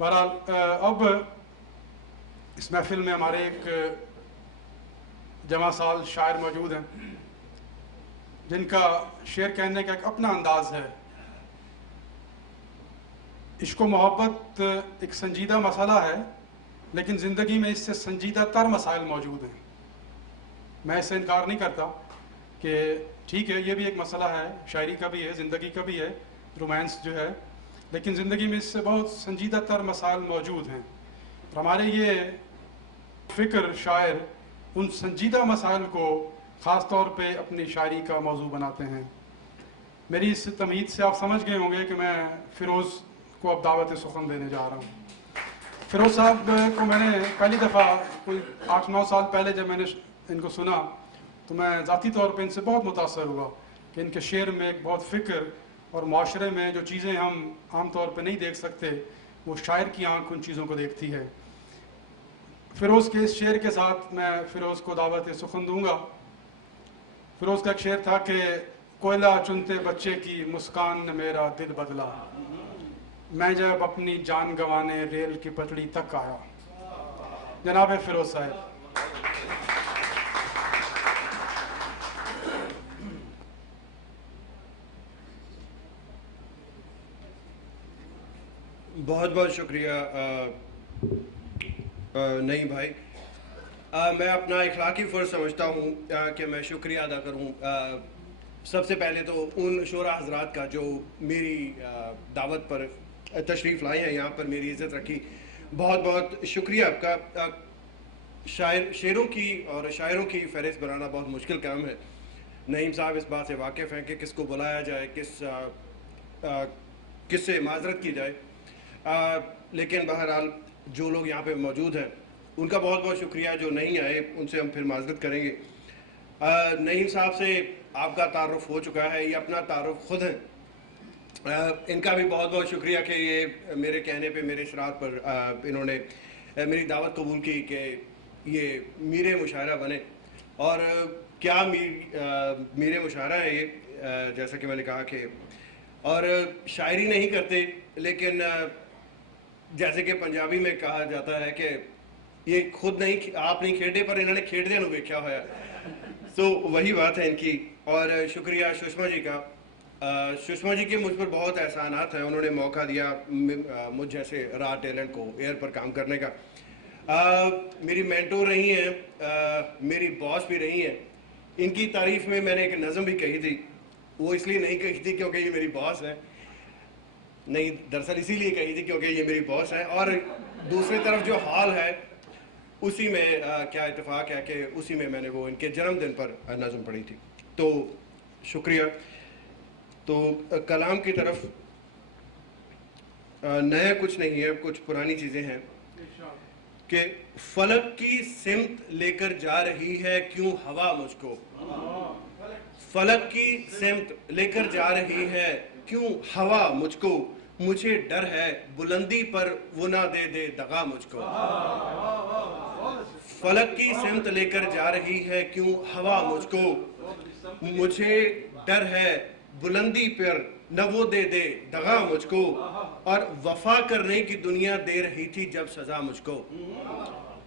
بہرحال اب اس محفل میں ہمارے ایک جواں سال شاعر موجود ہیں جن کا شعر کہنے کا ایک اپنا انداز ہے. عشق و محبت ایک سنجیدہ مسئلہ ہے، لیکن زندگی میں اس سے سنجیدہ تر مسائل موجود ہیں. میں اس سے انکار نہیں کرتا کہ ٹھیک ہے، یہ بھی ایک مسئلہ ہے، شاعری کا بھی ہے، زندگی کا بھی ہے، رومانس جو ہے، لیکن زندگی میں اس سے بہت سنجیدہ تر مسائل موجود ہیں. اور ہمارے یہ فکر شاعر ان سنجیدہ مسائل کو خاص طور پہ اپنی شاعری کا موضوع بناتے ہیں. میری اس تمہید سے آپ سمجھ گئے ہوں گے کہ میں فیروز کو اب دعوت سخن دینے جا رہا ہوں. فیروز صاحب کو میں نے پہلی دفعہ کوئی 8-9 سال پہلے جب میں نے ان کو سنا تو میں ذاتی طور پہ ان سے بہت متاثر ہوا کہ ان کے شعر میں ایک بہت فکر اور معاشرے میں جو چیزیں ہم عام طور پہ نہیں دیکھ سکتے وہ شاعر کی آنکھ ان چیزوں کو دیکھتی ہے. فیروز کے اس شعر کے ساتھ میں فیروز کو دعوت سخن دوں گا. فیروز کا ایک شعر تھا کہ کوئلہ چنتے بچے کی مسکان نے میرا دل بدلا، میں جب اپنی جان گنوانے ریل کی پٹڑی تک آیا. جناب فیروز صاحب. بہت بہت شکریہ نعیم بھائی. میں اپنا اخلاقی فرض سمجھتا ہوں کہ میں شکریہ ادا کروں سب سے پہلے تو ان شعراء حضرات کا جو میری دعوت پر تشریف لائے ہیں، یہاں پر میری عزت رکھی. بہت بہت شکریہ آپ کا. شعروں کی اور شاعروں کی فہرست بنانا بہت مشکل کام ہے. نعیم صاحب اس بات سے واقف ہیں کہ کس کو بلایا جائے، کس سے معذرت کی جائے. لیکن بہرحال جو لوگ یہاں پہ موجود ہیں ان کا بہت بہت شکریہ. جو نہیں آئے ان سے ہم پھر معذرت کریں گے. نعیم صاحب سے آپ کا تعارف ہو چکا ہے، یہ اپنا تعارف خود ہیں. ان کا بھی بہت بہت شکریہ کہ یہ میرے کہنے پہ، میرے اشارات پر انہوں نے میری دعوت قبول کی کہ یہ میر مشاعرہ بنے. اور کیا میر مشاعرہ ہے یہ، جیسا کہ میں نے کہا کہ اور شاعری نہیں کرتے، لیکن جیسے کہ پنجابی میں کہا جاتا ہے کہ یہ خود نہیں، آپ نہیں کھیڈے پر انہوں نے کھیڈدے نوں ویکھیا ہویا. تو وہی بات ہے ان کی. اور شکریہ سشما جی کا. سشما جی کے مجھ پر بہت احسانات ہیں. انہوں نے موقع دیا مجھ جیسے را ٹیلنٹ کو ایئر پر کام کرنے کا. میری مینٹور رہی ہیں، میری باس بھی رہی ہیں. ان کی تعریف میں نے ایک نظم بھی کہی تھی. وہ اس لیے نہیں کہی تھی کیونکہ یہ میری باس ہے، نہیں دراصل اسی لیے کہی تھی کیونکہ یہ میری باس ہے. اور دوسری طرف جو حال ہے اسی میں کیا اتفاق ہے کہ اسی میں نے وہ ان کے جنم دن پر نظم پڑھی تھی. تو شکریہ. تو کلام کی طرف نیا کچھ نہیں ہے، کچھ پرانی چیزیں ہیں کہ فلک کی سمت لے کر جا رہی ہے کیوں ہوا مجھ کو، فلک کی سمت لے کر جا رہی ہے کیوں ہوا مجھ کو، مجھے ڈر ہے بلندی پر وہ نہ دے دے دغا مجھ کو. فلک کی سمت لے کر جا رہی ہے کیوں ہوا مجھ کو، مجھے ڈر ہے بلندی پر نہ وہ دے دے دغا مجھ کو، اور وفا کرنے کی دنیا دے رہی تھی جب سزا مجھ کو.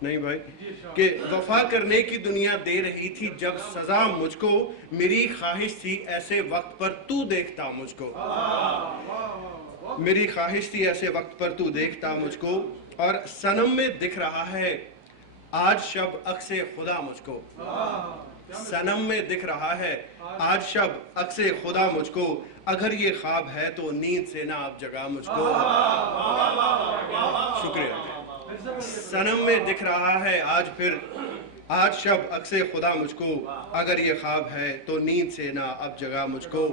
نہیں بھائی، کہ وفا کرنے کی دنیا دے رہی تھی جب سزا مجھ کو، میری خواہش تھی ایسے وقت پر تو دیکھتا مجھ کو، میری خواہش تھی ایسے وقت پر تو دیکھتا مجھ کو. اور صنم میں دکھ رہا ہے آج شب عکس خدا مجھ کو، صنم میں دکھ رہا ہے آج شب عکس خدا مجھ کو، اگر یہ خواب ہے تو نیند سے نہ اب جگا مجھ کو. شکریہ. صنم میں دکھ رہا ہے آج شب عکس خدا مجھ کو، اگر یہ خواب ہے تو نیند سے نہ اب جگا مجھ کو.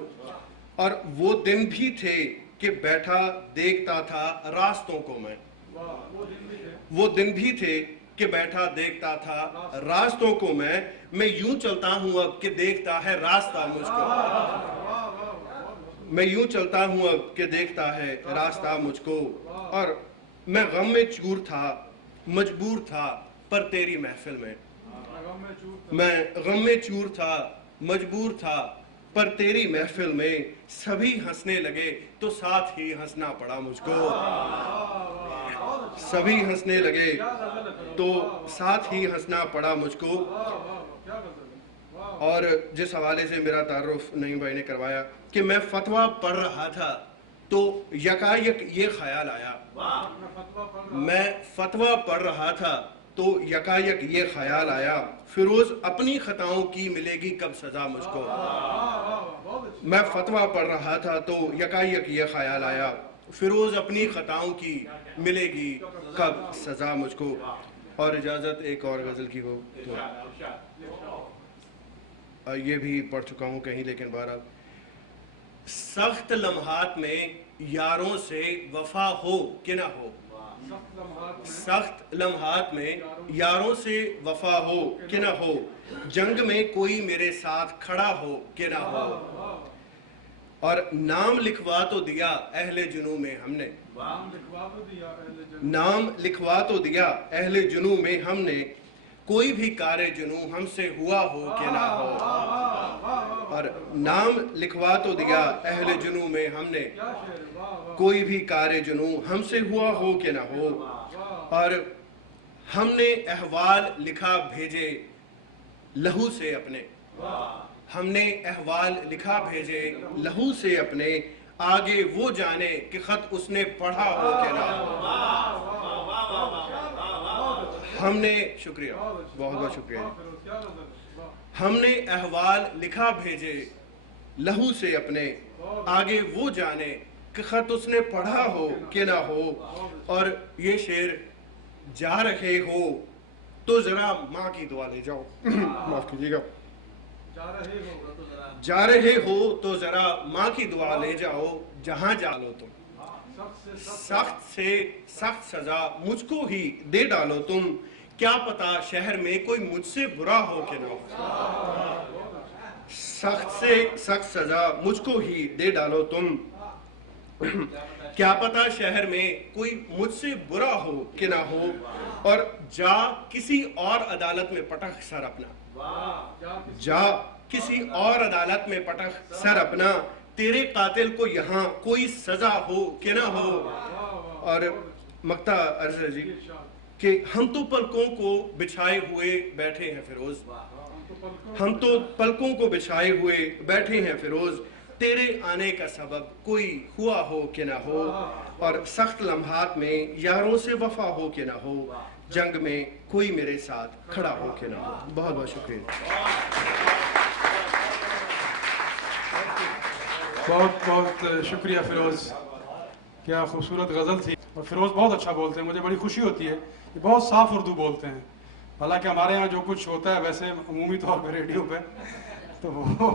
اور وہ دن بھی تھے کہ بیٹھا دیکھتا تھا راستوں کو میں، وہ دن بھی تھے کہ بیٹھا دیکھتا تھا راستوں کو میں یوں چلتا ہوں اب کہ دیکھتا ہے راستہ مجھ کو، میں یوں چلتا ہوں اب کہ دیکھتا ہے راستہ مجھ کو. اور میں غم میں چور تھا مجبور تھا پر تیری محفل میں، میں غم میں چور تھا مجبور تھا پر تیری محفل میں، سبھی ہنسنے لگے تو ساتھ ہی ہنسنا پڑا مجھ کو. سبھی ہنسنے لگے تو ساتھ ہی ہنسنا پڑا مجھ کو. اور جس حوالے سے میرا تعارف نعیم بھائی نے کروایا کہ میں فتویٰ پڑھ رہا تھا تو یکایک یہ خیال آیا. میں فتویٰ پڑھ رہا تھا تو یکایک یہ خیال آیا فیروز اپنی خطاؤں کی ملے گی کب سزا مجھ کو. میں فتویٰ پڑھ رہا تھا تو یکایک یہ خیال آیا فیروز اپنی خطاؤں کی ملے گی کب سزا مجھ کو. اور اجازت ایک اور غزل کی ہو تو یہ بھی پڑھ چکا ہوں کہیں لیکن بہرحال. سخت لمحات میں یاروں سے وفا ہو کہ نہ ہو. سخت لمحات میں یاروں سے وفا ہو کہ نہ ہو. جنگ میں کوئی میرے ساتھ کھڑا ہو کہ نہ ہو. اور نام لکھوا تو دیا اہل جنوں میں ہم نے. نام لکھوا تو دیا اہل جنوں میں ہم نے. کوئی بھی کار جنوں ہم سے ہوا ہو کہ نہ ہو. اور نام لکھوا تو دیا اہل جنوں میں ہم نے. کوئی بھی کار جنوں ہم سے ہوا ہو کہ نہ ہو. اور ہم نے احوال لکھا بھیجے لہو سے اپنے. ہم نے احوال لکھا بھیجے لہو سے اپنے. آگے وہ جانے کہ خط اس نے پڑھا ہو کہ نہ ہو. ہم نے شکریہ بہت بہت شکریہ. ہم نے احوال لکھا بھیجے لہو سے اپنے. آگے وہ جانے کہ خط اس نے پڑھا ہو کہ نہ ہو. اور یہ شعر جا رہے ہو تو ذرا ماں کی دعا لے جاؤ. معاف کیجیے گا. جا رہے ہو تو ذرا ماں کی دعا لے جاؤ جہاں جا لو تم. سخت سے سخت سزا مجھ کو ہی دے ڈالو تم. کیا پتا شہر میں کوئی مجھ سے برا ہو کہ نہ ہو. سخت سے سخت سزا مجھ کو ہی دے ڈالو تم. کیا پتا شہر میں کوئی مجھ سے برا ہو کہ نہ ہو. اور جا کسی اور عدالت میں پٹک سر اپنا. جا کسی اور عدالت میں پٹک سر اپنا. تیرے قاتل کو یہاں کوئی سزا ہو کہ نہ ہو. اور مقطع عرض ہے جی کہ ہم تو پلکوں کو بچھائے ہوئے بیٹھے ہیں فیروز. ہم تو پلکوں کو بچھائے ہوئے بیٹھے ہیں فیروز. تیرے آنے کا سبب کوئی ہوا ہو کہ نہ ہو. اور سخت لمحات میں یاروں سے وفا ہو کہ نہ ہو. جنگ میں کوئی میرے ساتھ کھڑا ہو کہ نہ ہو. بہت بہت شکریہ. بہت بہت شکریہ فیروز. کیا خوبصورت غزل تھی. اور فیروز بہت اچھا بولتے ہیں. مجھے بڑی خوشی ہوتی ہے کہ بہت صاف اردو بولتے ہیں. حالانکہ ہمارے ہاں جو کچھ ہوتا ہے ویسے عمومی طور پہ ریڈیو پہ تو وہ